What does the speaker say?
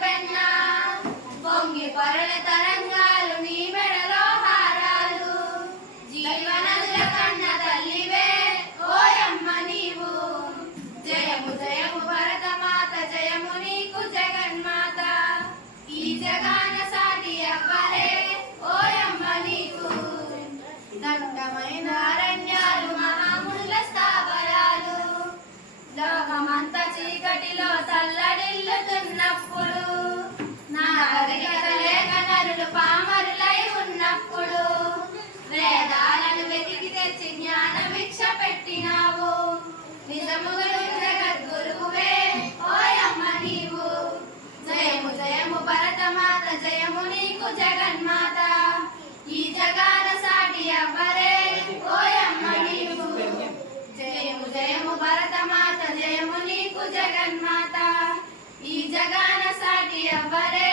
పెన్నా పొంగి పొరల తరంగాలు నీ మెడలో హారాలు జీవనదుల కన్న తల్లివే ఓయమ్మ నీవు జయము జయము భరతమాత జయము నీకు జగన్మాత ఈ జగాన సాటి అవ్వలే ఓయమ్మ నీకు దట్టమైన అరణ్యాలు మహామునుల స్థావరాలు లోకమంత చీకటిలో తల్లడిల్లుతున్నప్పుడు నాగరికత లేక నరులు పామరులై ఉన్నప్పుడు వేదాలను వెతికి తెచ్చి జ్ఞాన భిక్ష పెట్టినావు నిజముగా జగద్గురువే ఓయమ్మ నీవు జయము జయము భరతమాత జయము నీకు జగన్మాత ఈ జగాన సాటి అవ్వరే ఓయమ్మ నీవు జయము జయము భరతమాత జయము నీకు జగన్మాత ఈ జగాన సాటి అవ్వరే